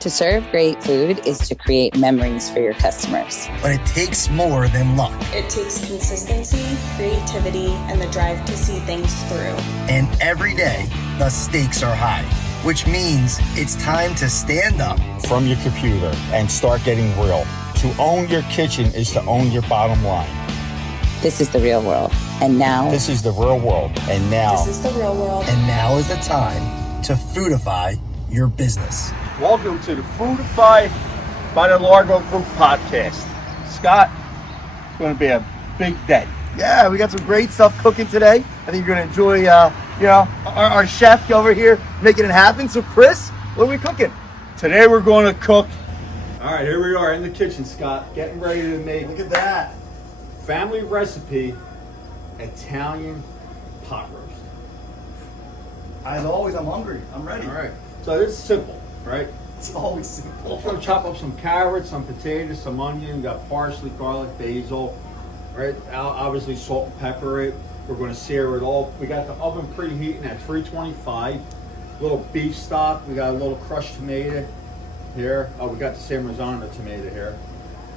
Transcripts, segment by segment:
To serve great food is to create memories for your customers. But it takes more than luck. It takes consistency, creativity, and the drive to see things through. And every day, the stakes are high, which means it's time to stand up from your computer and start getting real. To own your kitchen is to own your bottom line. This is the real world. And now... This is the real world. And now... This is the real world. And now is the time to foodify your business. Welcome to the Foodify by the Largo Group podcast. Scott, it's going to be a big day. Yeah, we got some great stuff cooking today. I think you're going to enjoy, our chef over here making it happen. So, Chris, what are we cooking? Today we're going to cook. All right, here we are in the kitchen, Scott, getting ready to make. Look at that. Family recipe Italian pot roast. As always, I'm hungry. I'm ready. All right, so it's simple, right? It's always simple. We're going to chop up some carrots, some potatoes, some onion, got parsley, garlic, basil, right? Obviously salt and pepper it. We're going to sear it all. We got the oven preheating at 325. Little beef stock. We got a little crushed tomato here. Oh, we got the San Marzano tomato here.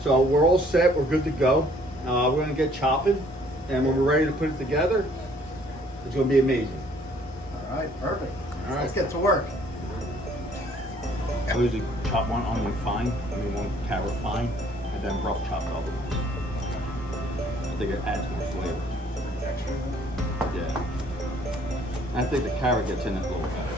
So we're all set. We're good to go. We're going to get chopping, and when we're ready to put it together, it's going to be amazing. All right, perfect. All right. Let's get to work. I usually chop one onion fine, one carrot fine, and then rough chop the other one. I think it adds more flavor. Yeah. I think the carrot gets in it a little better.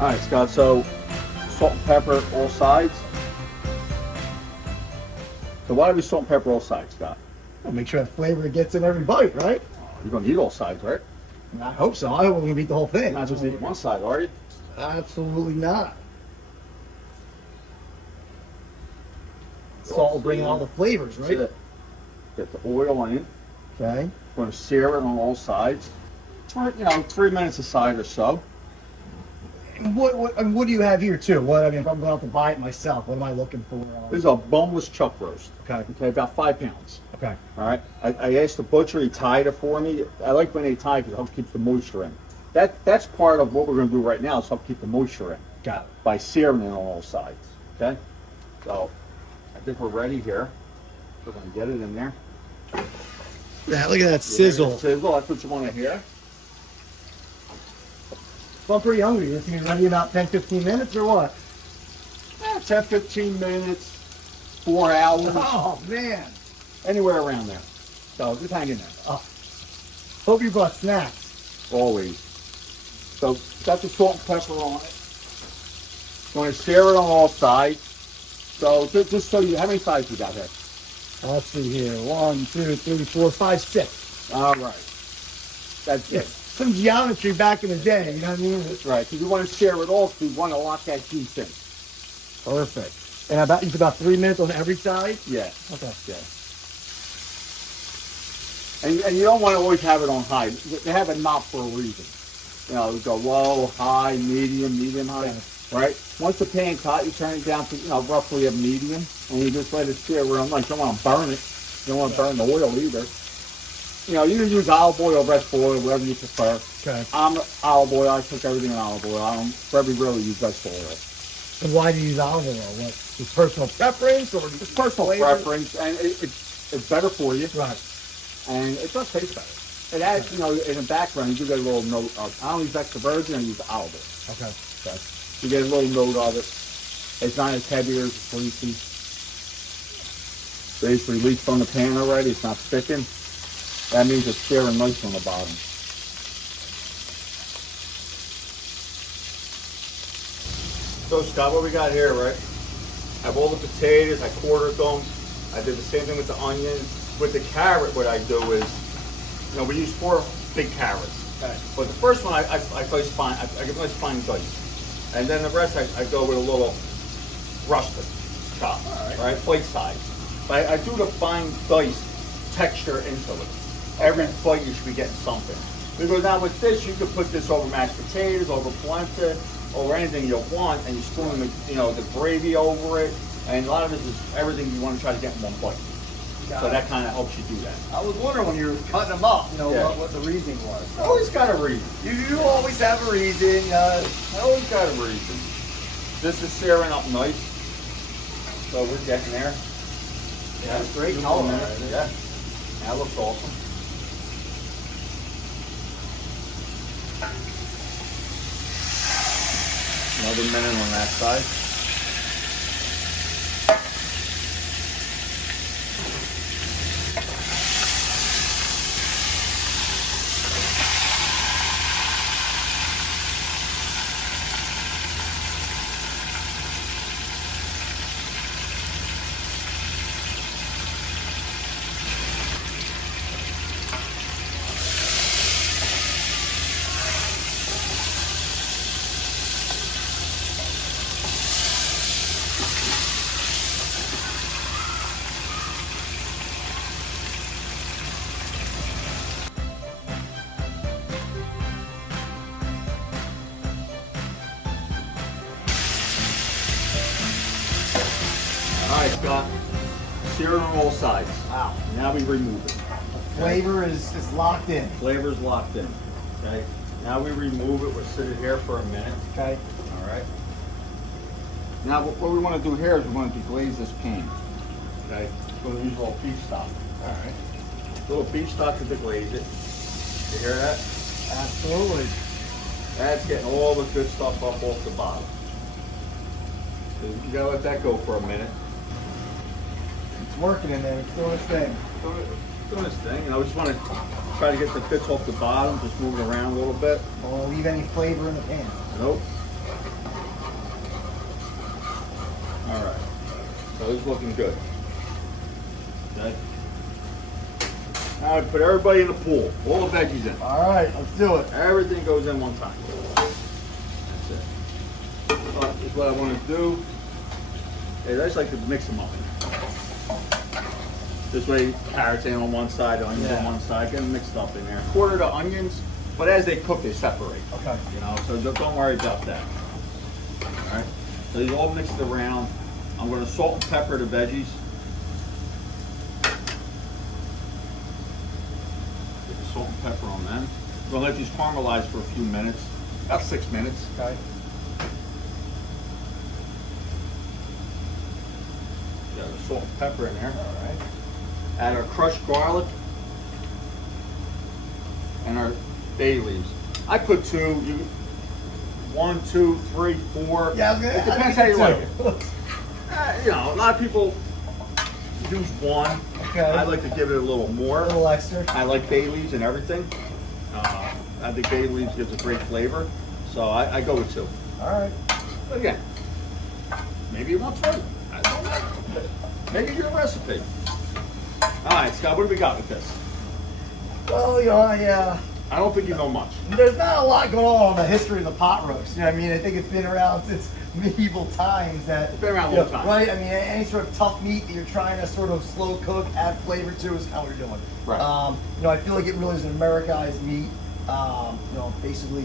All right, Scott, so salt and pepper all sides. So why do we salt and pepper all sides, Scott? We'll make sure that flavor gets in every bite, right? You're going to eat all sides, right? I hope so. I hope we're going to eat the whole thing. You're not just eating one side, are you? Absolutely not. Salt will bring in all the flavors, right? That's it. Get the oil in. Okay. We're going to sear it on all sides. For, 3 minutes a side or so. And what do you have here too? If I'm going out to buy it myself, what am I looking for? This is a boneless chuck roast. Okay. Okay, about 5 pounds. Okay. All right. I asked the butcher, he tied it for me. I like when they tie it because it helps keep the moisture in. That's part of what we're going to do right now is help keep the moisture in. Got it. By searing it on all sides. Okay. So I think we're ready here. We're going to get it in there. Yeah, look at that sizzle. Sizzle. That's what you want to hear. Well, I'm pretty hungry. This is ready in about 10, 15 minutes or what? 10, 15 minutes, 4 hours. Oh, man. Anywhere around there. So just hang in there. Oh. Hope you brought snacks. Always. So got the salt and pepper on it. Going to sear it on all sides. So just so you, how many sides you got here? Let's see here. 1, 2, 3, 4, 5, 6. All right. That's it. Some geometry back in the day, you know what I mean? That's right. Because you want to sear it all, so you want to lock that juice in. Perfect. And it's about 3 minutes on every side? Yeah. Okay. Yeah. And you don't want to always have it on high. They have a knob for a reason. You go low, high, medium, high. Yeah. Right? Once the pan's hot, you turn it down to roughly a medium, and you just let it sear around. You don't want to burn it. You don't want to burn the oil either. You can use olive oil or vegetable oil, whatever you prefer. Okay. I'm olive oil. I cook everything in olive oil. I don't very rarely use vegetable oil. And why do you use olive oil? What? Just personal preference, or It's personal preference, and it's better for you. Right. And it does taste better. It adds, in the background, you do get a little note of. I don't use extra virgin. I use olive oil. Okay. Okay. You get a little note of it. It's not as heavy or as fleecy. It's released from the pan already. It's not sticking. That means it's searing nice on the bottom. So Scott, what we got here, right? I have all the potatoes, I quartered them. I did the same thing with the onions. With the carrot, what I do is, we use 4 big carrots. Okay. But the first one I slice fine, I get nice fine dice. And then the rest I go with a little rustic chop, right? Plate size. But I do the fine dice texture into it. Every bite you should be getting something. Because now with this, you could put this over mashed potatoes, over polenta, over anything you want, and you spoon the gravy over it. And a lot of this is everything you want to try to get in one bite. So that kind of helps you do that. I was wondering when you were cutting them up, Yeah. what the reasoning was. Always got a reason. You always have a reason. I always got a reason. This is searing up nice. So we're getting there. Yeah, it's great Just color. a minute. Yeah. That looks awesome. Another minute on that side. All right, Scott. Searing on all sides. Wow. Now we remove it. Flavor is locked in. Flavor's locked in. Okay. Now we remove it. We'll sit it here for a minute. Okay. All right. Now what we want to do here is we want to deglaze this pan. Okay. We're going to use a little beef stock. All right. A little beef stock to deglaze it. You hear that? Absolutely. That's getting all the good stuff up off the bottom. So you gotta let that go for a minute. It's working in there. It's doing its thing. Doing this thing, I just want to try to get the bits off the bottom, just move it around a little bit. Don't leave any flavor in the pan. Nope. All right. So this is looking good. Okay. Now we put everybody in the pool. All the veggies in. All right, let's do it. Everything goes in one time. That's it. So this is what I want to do. Hey, I just like to mix them up. This way, carrots ain't on one side, onions on one side. Get them mixed up in there. Quarter the onions, but as they cook, they separate. Okay. You know, so don't worry about that. All right. So these all mixed around. I'm going to salt and pepper the veggies. Get the salt and pepper on them. I'm going to let these caramelize for a few minutes, about 6 minutes. Okay. Got the salt and pepper in there. All right. Add our crushed garlic and our bay leaves. I put 2. 1, 2, 3, 4. Yeah, I was gonna, it depends how you like it. You know, a lot of people use 1. Okay. I like to give it a little A more. little extra. I like bay leaves and everything. I think bay leaves gives a great flavor, so I go with 2. All right. But again, maybe you want 3. I don't know. Maybe your recipe. All right, Scott, what do we got with this? Well, I don't think you know much. there's not a lot going on in the history of the pot roast. You know what I mean? I think it's been around since medieval times. It's been around a long time. Right? I mean, any sort of tough meat that you're trying to sort of slow cook, add flavor to is kind of what you're doing. Right. I feel like it really is an Americanized meat. Basically,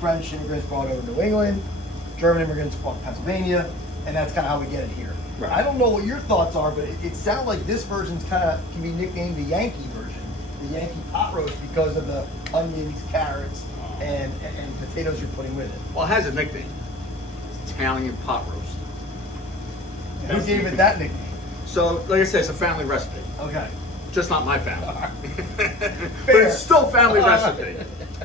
French immigrants brought it over to New England, German immigrants brought it to Pennsylvania, and that's kind of how we get it here. Right. I don't know what your thoughts are, but it sounds like this version's can be nicknamed the Yankee version, the Yankee pot roast, because of the onions, carrots, and potatoes you're putting with it. Well, it has a nickname. It's Italian pot roast. Who gave it that nickname? So, like I said, it's a family recipe. Okay. Just not my family. But Fair. it's still a family recipe.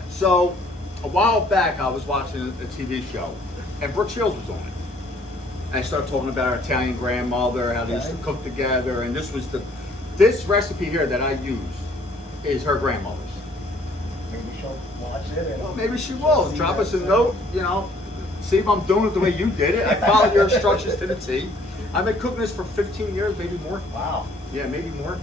So, a while back, I was watching a TV show, and Brooke Shields was on it. And I started talking about our Italian grandmother, how they used to cook together, and this recipe here that I use is her grandmother's. Maybe she'll watch it. Well, maybe she will. Drop us a note, see if I'm doing it the way you did it. I followed your instructions to the T. I've been cooking this for 15 years, maybe more. Wow. Yeah, maybe more,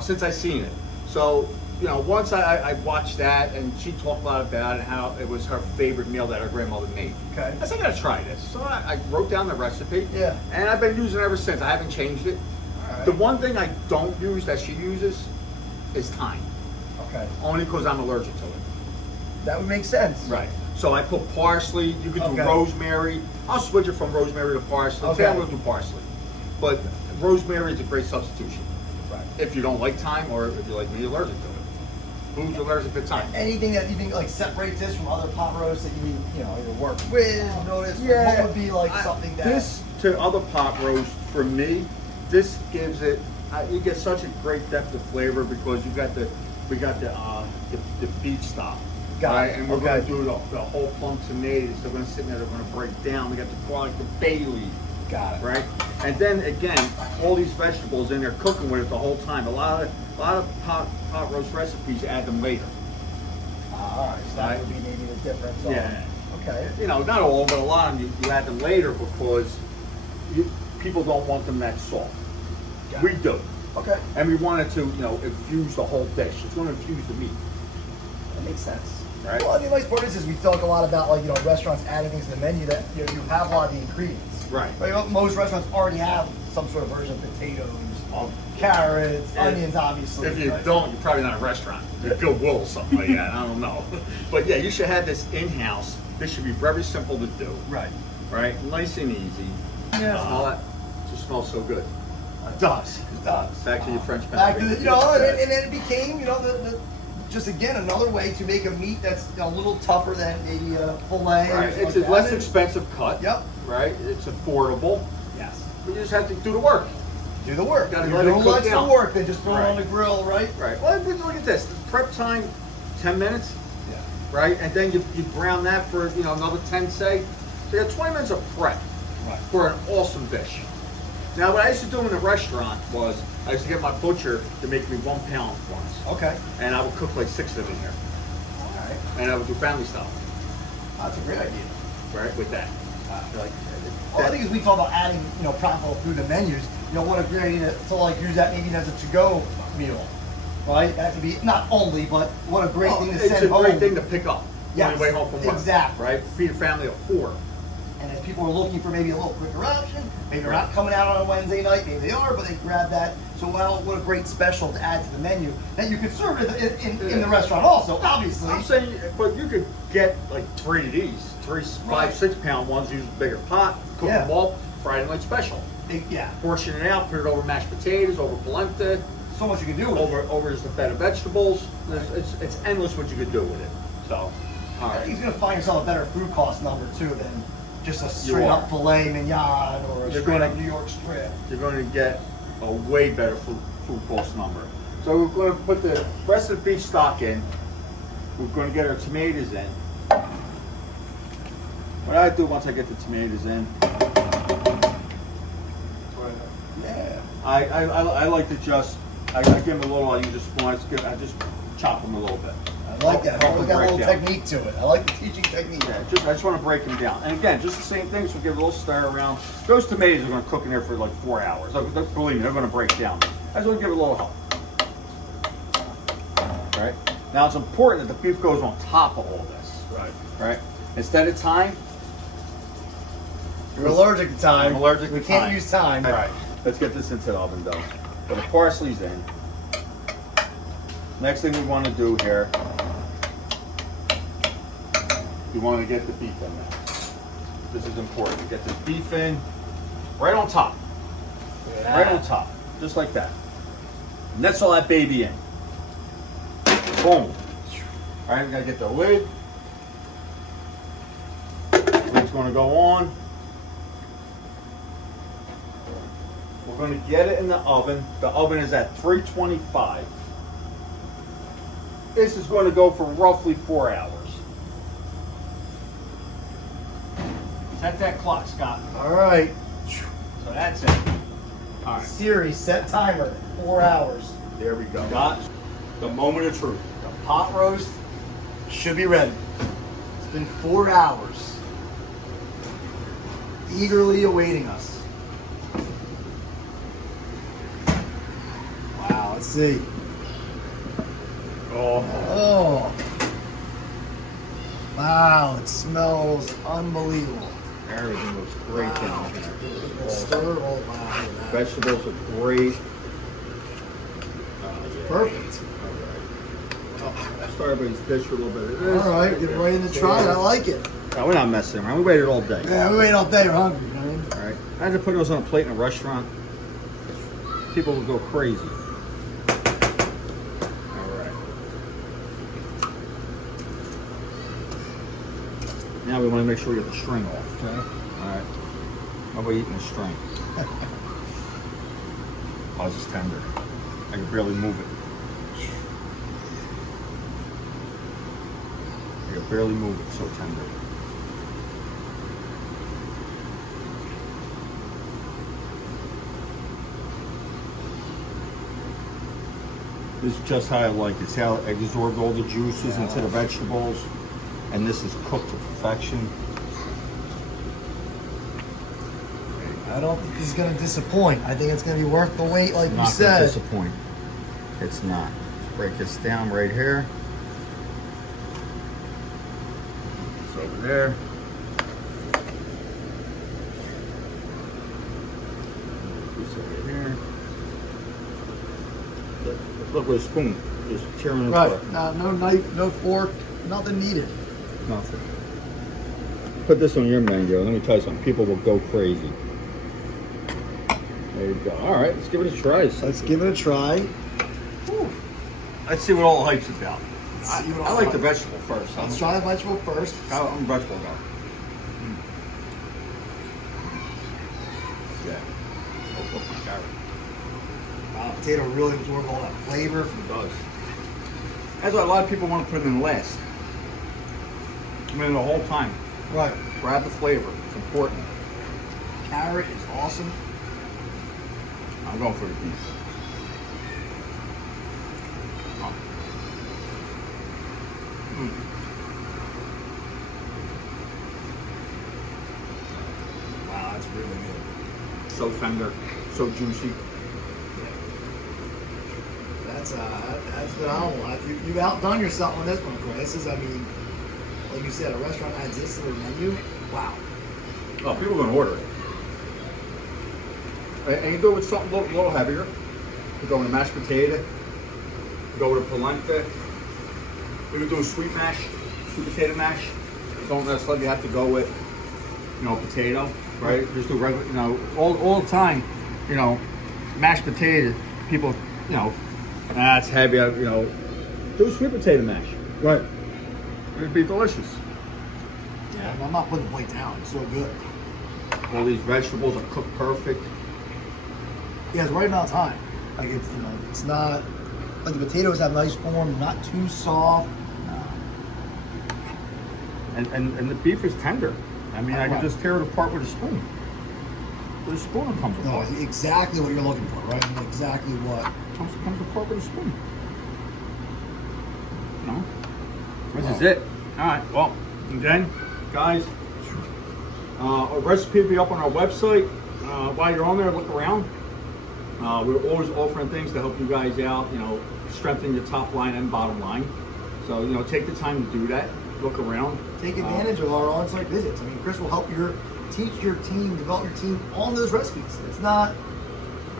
since I seen it. So, once I watched that, and she talked a lot about it, how it was her favorite meal that her grandmother made. Okay. I said, I gotta try this. So I wrote down the recipe. Yeah. And I've been using it ever since. I haven't changed it. All right. The one thing I don't use that she uses is thyme. Okay. Only because I'm allergic to it. That would make sense. Right. So I put parsley. You could do Okay. rosemary. I'll switch it from rosemary to parsley. Okay. Today I'm going to do parsley. But rosemary is a great substitution. Right. if you don't like thyme, or if you like me, you're allergic to it. Who's allergic to thyme? Anything that you think like separates this from other pot roasts that you either work with, notice, Yeah. what would be like something that This to other pot roast for me, this gives it. You get such a great depth of flavor because we got the beef stock. Got it. And we're Okay. going to do the whole plum tomatoes. They're going to sit there. They're going to break down. We got the garlic, the bay leaf. got it. Right, and then again, all these vegetables in there cooking with it the whole time. A lot of pot roast recipes add them later. All right, so that Right. would be maybe the difference. Yeah. Okay. You know, not all, but a lot of them you add them later because people don't want them that soft. We do, Okay. and we want it to infuse the whole dish. It's going to infuse the meat. That makes sense. Right. Well, the nice part is we talk a lot about restaurants adding things to the menu that you have a lot of the ingredients. Right. Most restaurants already have some sort of version of potatoes, carrots, onions, obviously. If you right? don't, you're probably not a restaurant. You're Goodwill or something like that. I don't know. But yeah, you should have this in-house. This should be very simple to do. Right. Right? Nice and easy. Yeah. Smell it. It just smells so good. It does. It does. Back to your French Back to the, pepperoni. and then it became, just again another way to make a meat that's a little tougher than maybe a fillet. or Right. something It's a like less that. expensive cut. Yep. Right? It's affordable. Yes. We just have to do the work. Do the work. Gotta You're let it doing cook lots down. of work, then just throw it Right. on the grill, right? Right. Well, look at this. The prep time, 10 minutes. Yeah. Right? And then you brown that for, another 10, say. So you have 20 minutes of prep Right. for an awesome dish. Now, what I used to do in the restaurant was I used to get my butcher to make me 1 pound once. Okay. And I would cook like 6 of them in there. All right. And I would do family style. That's a great idea. Right? With that. Like, Well, I think as we talk about adding, profitable food to menus, what a great idea to use that maybe as a to-go meal, right? That could be not only, but what a great thing to it's send a home. great thing to pick up on Yes, your way home from work. exactly. Right? Feed a family of 4. And if people are looking for maybe a little quicker option, maybe they're not coming out on a Wednesday night, maybe they are, but they grab that. So what a great special to add to the menu that you could serve in the restaurant also, obviously. I'm saying, but you could get like 3 of these, 3 Right. 5-6 pound ones, use a bigger pot, cook Yeah. them all, Friday night special. Yeah, Portion it out, put it over mashed potatoes, over polenta, so much you can do with it. over just a bed of vegetables. It's endless what you could do with it. So, all I think right. he's going to find yourself a better food cost number too than just a You straight up are. filet mignon or a You're straight up gonna- New York strip. You're going to get a way better food cost number. So we're going to put the rest of the beef stock in. We're going to get our tomatoes in. What I do once I get the tomatoes in, Yeah. I like to just, I give them a little, I use a spoon, I just chop them a little bit. I like that. Help Always them got a little break down. technique to it. I like the teaching technique. Yeah, I just want to break them down. And again, just the same thing, so give it a little stir around. Those tomatoes are going to cook in there for like 4 hours. Believe me, they're going to break down. I just want to give it a little help. Right? Now it's important that the beef goes on top of all this. Right. Right? Instead of thyme, You're allergic to thyme. I'm allergic We to can't thyme. use thyme. All right, let's get this into the oven though. So the parsley's in. Next thing we want to do here, we want to get the beef in there. This is important. We get the beef in right on top. Yeah. Right on top. Just like that. And that's all that baby in. Boom. All right, we gotta get the lid. Lid's gonna go on. We're going to get it in the oven. The oven is at 325. This is going to go for roughly 4 hours. Set that clock, Scott. All right. So that's it. All right. Siri, set timer. 4 hours. There we go. Got the moment of truth. The pot roast should be ready. It's been 4 hours. Eagerly awaiting us. Wow, let's see. Oh. Wow, it smells unbelievable. Everything looks great Wow. down here. Stir. Oh, wow. Vegetables are great. Perfect. Start everybody's dish for a little bit of this. All right, get ready to try it. I like it. No, we're not messing around. We waited all day. Yeah, we wait all day. We're hungry. You know what I mean? All right. I had to put those on a plate in a restaurant. People would go crazy. now we want to make sure we get the string off. Okay. All right. How about eating the string? Oh, it's just tender. I can barely move it. I can barely move it, so tender. This is just how I like it. See how I absorbed all the juices into the vegetables? And this is cooked to perfection. I don't think it's gonna disappoint. I think it's gonna be worth the wait, like you Not said. gonna disappoint. It's not. Let's break this down right here. It's over there. Piece over here. Look with a spoon. Just tearing it Right. apart. No knife, no fork, nothing needed. Nothing. Put this on your menu. Let me tell you something. People will go crazy. There you go. All right, let's give it a try. Let's give it a try. Whew. Let's see what all the hype's about. See what I all like the the hype- vegetable first. Let's try the vegetable first. I'm a vegetable guy. Yeah. Oh, my carrot. Potato really absorbs all that flavor. It does. That's why a lot of people want to put it in last. I mean, the whole time. Right. Grab the flavor. It's important. Carrot is awesome. I'm going for the beef. Oh. Wow, that's really good. So tender, so juicy. That's phenomenal. You've outdone yourself on this one, Chris. This is, I mean, like you said, a restaurant adds this to their menu. Wow. Oh, people are going to order it. And you go with something a little heavier. You go with a mashed potato. You go with a polenta. You can do a sweet potato mash. You don't necessarily have to go with, potato, right? Just do regular, all the time, mashed potato. People, that's heavy. Do a sweet potato mash. Right. It'd be delicious. Yeah, I'm not putting the plate down. It's so good. All these vegetables are cooked perfect. Yeah, it's right amount of time. Like it's it's not like the potatoes have nice form, not too soft. And the beef is tender. I mean, I can just tear it apart with a spoon. With a spoon it comes No, apart. it's exactly what you're looking for, right? Exactly what. Comes apart with a spoon. This is it. All right, well, again, guys, a recipe will be up on our website. While you're on there, look around. We're always offering things to help you guys out, strengthen your top line and bottom line. So, take the time to do that. Look around. Take advantage of our on-site visits. I mean, Chris will help teach your team, develop your team on those recipes. It's not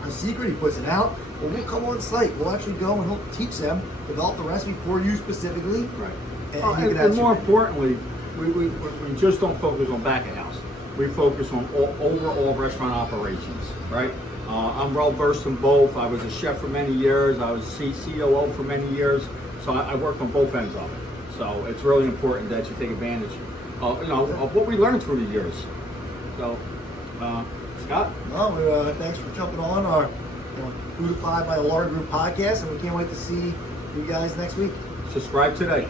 a secret. He puts it out. But we'll come on site. We'll actually go and he'll teach them, develop the recipe for you specifically. Right. And, you can And more importantly, we just don't focus on back of house. We focus on overall restaurant operations, right? I'm well versed in both. I was a chef for many years. I was COO for many years. So I worked on both ends of it. So it's really important that you take advantage of what we learned through the years. So, Scott? Well, thanks for jumping on our Foodify by the Water Group podcast, and we can't wait to see you guys next week. Subscribe today.